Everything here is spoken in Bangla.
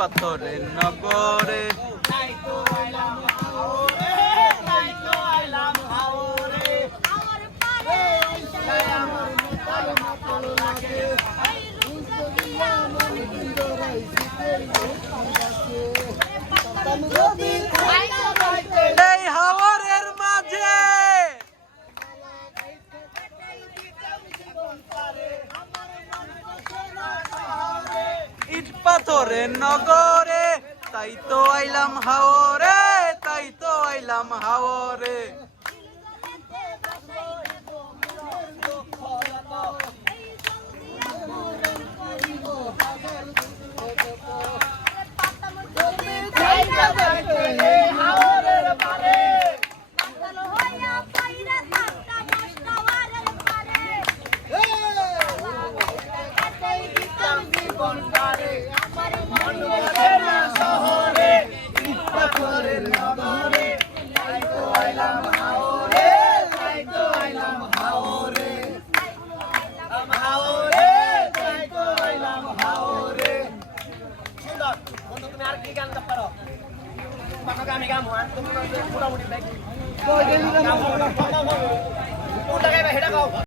পাথরের নগরে এই হাওরের মাঝে ইট পাথরের নগরে তাই তো আইলাম হাওরে, তাই তো আইলাম হাওরে। Kami kamu, antum pulang mudik lagi. Kau jadi kamu. Udah kayak beda kau.